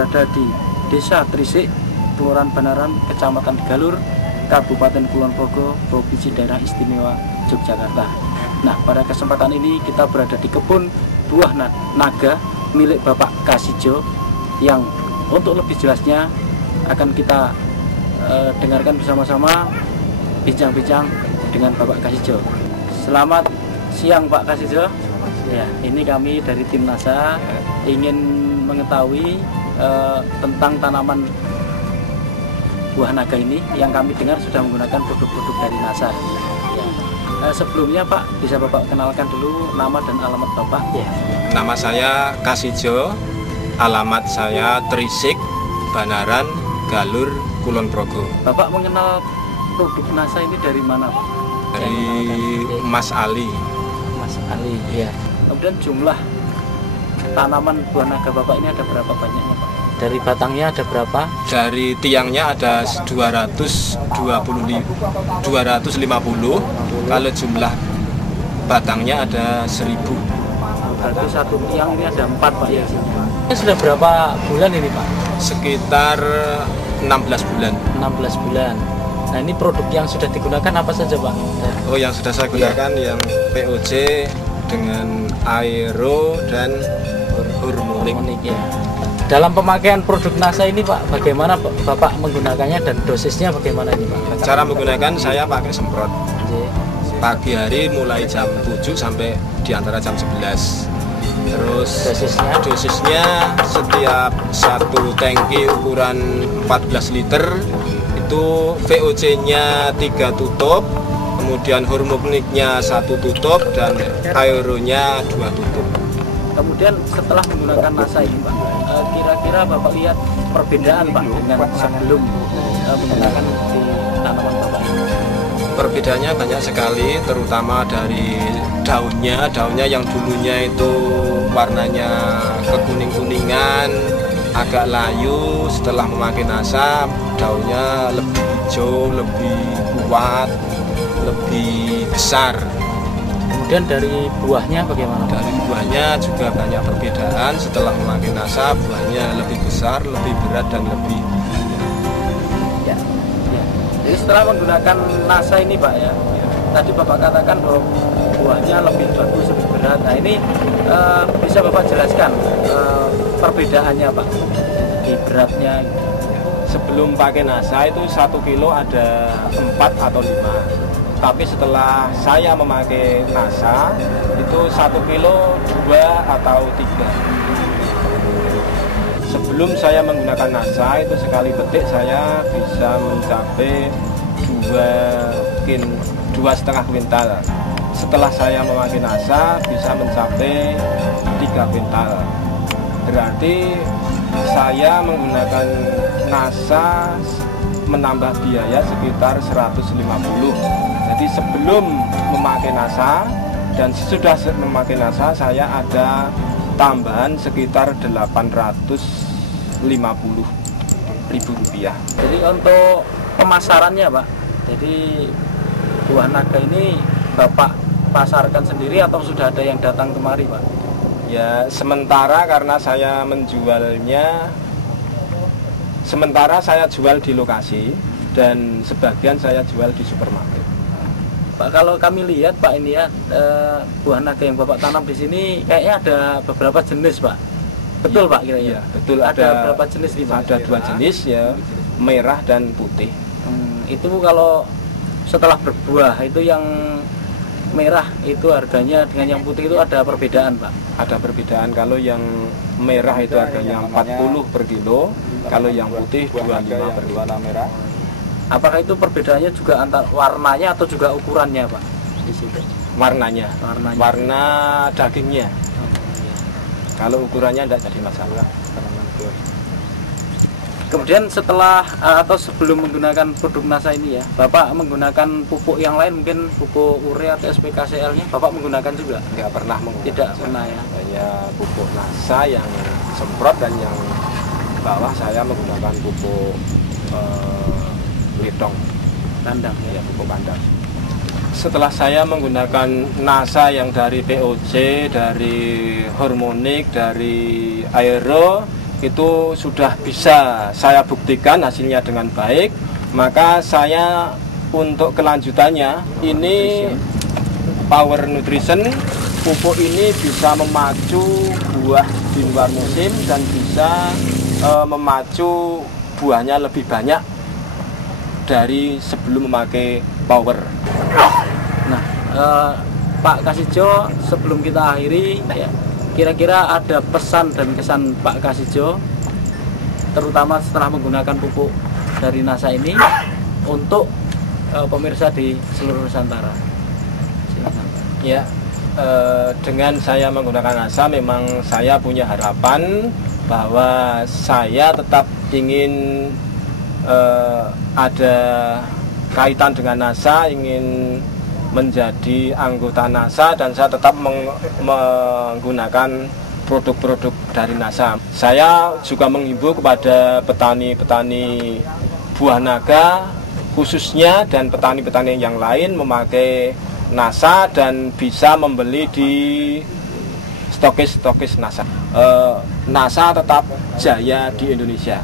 berada di Desa Trisik, Kelurahan Banaran, Kecamatan Galur, Kabupaten Kulon Progo, Provinsi Daerah Istimewa Yogyakarta. Nah, pada kesempatan ini kita berada di kebun buah naga milik Bapak Kasijo, yang untuk lebih jelasnya akan kita dengarkan bersama-sama bincang-bincang dengan Bapak Kasijo. Selamat siang Pak Kasijo. Ya, ini kami dari tim NASA ingin mengetahui tentang tanaman buah naga ini yang kami dengar sudah menggunakan produk-produk dari NASA. Ya. Sebelumnya Pak, bisa Bapak kenalkan dulu nama dan alamat Bapak? Ya. Nama saya Kasijo, alamat saya Trisik, Banaran, Galur, Kulon Progo. Bapak mengenal produk NASA ini dari mana Pak? Dari Mas Ali. Mas Ali, ya. Kemudian jumlah tanaman buah naga Bapak ini ada berapa banyaknya Pak? Dari batangnya ada berapa? Dari tiangnya ada 250. Kalau jumlah batangnya ada 1000. Berarti satu tiang ini ada 4 Pak ya? Ini sudah berapa bulan ini Pak? Sekitar 16 bulan. 16 bulan. Nah, ini produk yang sudah digunakan apa saja Pak? Oh, yang sudah saya gunakan yang POC dengan Aero dan Hormonik. Ya. Dalam pemakaian produk NASA ini Pak, bagaimana Bapak menggunakannya dan dosisnya bagaimana ini Pak? Cara menggunakan saya pakai semprot. Pagi hari mulai jam 7 sampai di antara jam 11. Terus dosisnya setiap satu tangki ukuran 14 liter itu VOC-nya 3 tutup, kemudian hormoniknya 1 tutup, dan aeronya 2 tutup. Kemudian setelah menggunakan NASA ini Pak, kira-kira Bapak lihat perbedaan Pak dengan sebelum menggunakan di tanaman Bapak ini? Perbedaannya banyak sekali, terutama dari daunnya yang dulunya itu warnanya kekuning-kuningan, agak layu. Setelah memakai NASA, daunnya lebih hijau, lebih kuat, lebih besar. Kemudian dari buahnya bagaimana? Dari buahnya juga banyak perbedaan. Setelah memakai NASA, buahnya lebih besar, lebih berat, dan lebih ya. Jadi setelah menggunakan NASA ini Pak ya, tadi Bapak katakan bahwa buahnya lebih bagus, lebih berat. Nah, ini bisa Bapak jelaskan perbedaannya Pak di beratnya? Sebelum pakai NASA itu 1 kilo ada 4 atau 5. Tapi setelah saya memakai NASA itu 1 kilo 2 atau 3. Sebelum saya menggunakan NASA itu sekali petik saya bisa mencapai 2,5 kuintal. Setelah saya memakai NASA bisa mencapai 3 kuintal. Berarti saya menggunakan NASA menambah biaya sekitar 150. Jadi sebelum memakai NASA dan sesudah memakai NASA saya ada tambahan sekitar 850.000 rupiah. Jadi untuk pemasarannya Pak, jadi buah naga ini Bapak pasarkan sendiri atau sudah ada yang datang kemari Pak? Ya, sementara karena saya menjualnya, sementara saya jual di lokasi dan sebagian saya jual di supermarket. Pak, kalau kami lihat Pak ini ya, buah naga yang Bapak tanam di sini kayaknya ada beberapa jenis Pak. Betul ya, Pak kira-kira? Iya, betul. Ada berapa jenis nih Pak? Ada 2 jenis ya, merah dan putih. Itu kalau setelah berbuah itu yang merah itu harganya dengan yang putih itu ada perbedaan Pak? Ada perbedaan. Kalau yang merah itu harganya 40 per kilo, kalau yang putih 25 per kilo. Apakah itu perbedaannya juga antar warnanya atau juga ukurannya Pak? Di situ. Warna dagingnya. Kalau ukurannya tidak jadi masalah. Kemudian setelah atau sebelum menggunakan produk NASA ini ya, Bapak menggunakan pupuk yang lain, mungkin pupuk urea atau SPKCL-nya Bapak menggunakan juga? Tidak pernah menggunakan. Tidak pernah ya? Hanya pupuk NASA yang semprot, dan yang bawah saya menggunakan pupuk litong kandang ya, pupuk kandang. Setelah saya menggunakan NASA yang dari POC, dari Hormonik, dari Aero, itu sudah bisa saya buktikan hasilnya dengan baik, maka saya untuk kelanjutannya ini Power Nutrition, pupuk ini bisa memacu buah di luar musim dan bisa memacu buahnya lebih banyak dari sebelum memakai Power. Nah, Pak Kasijo, sebelum kita akhiri, ya, kira-kira ada pesan dan kesan Pak Kasijo, terutama setelah menggunakan pupuk dari NASA ini untuk pemirsa di seluruh Nusantara. Silakan. Ya, dengan saya menggunakan NASA, memang saya punya harapan bahwa saya tetap ingin ada kaitan dengan NASA, ingin menjadi anggota NASA, dan saya tetap menggunakan produk-produk dari NASA. Saya juga menghimbau kepada petani-petani buah naga khususnya dan petani-petani yang lain memakai NASA dan bisa membeli di stokis-stokis NASA. NASA tetap jaya di Indonesia.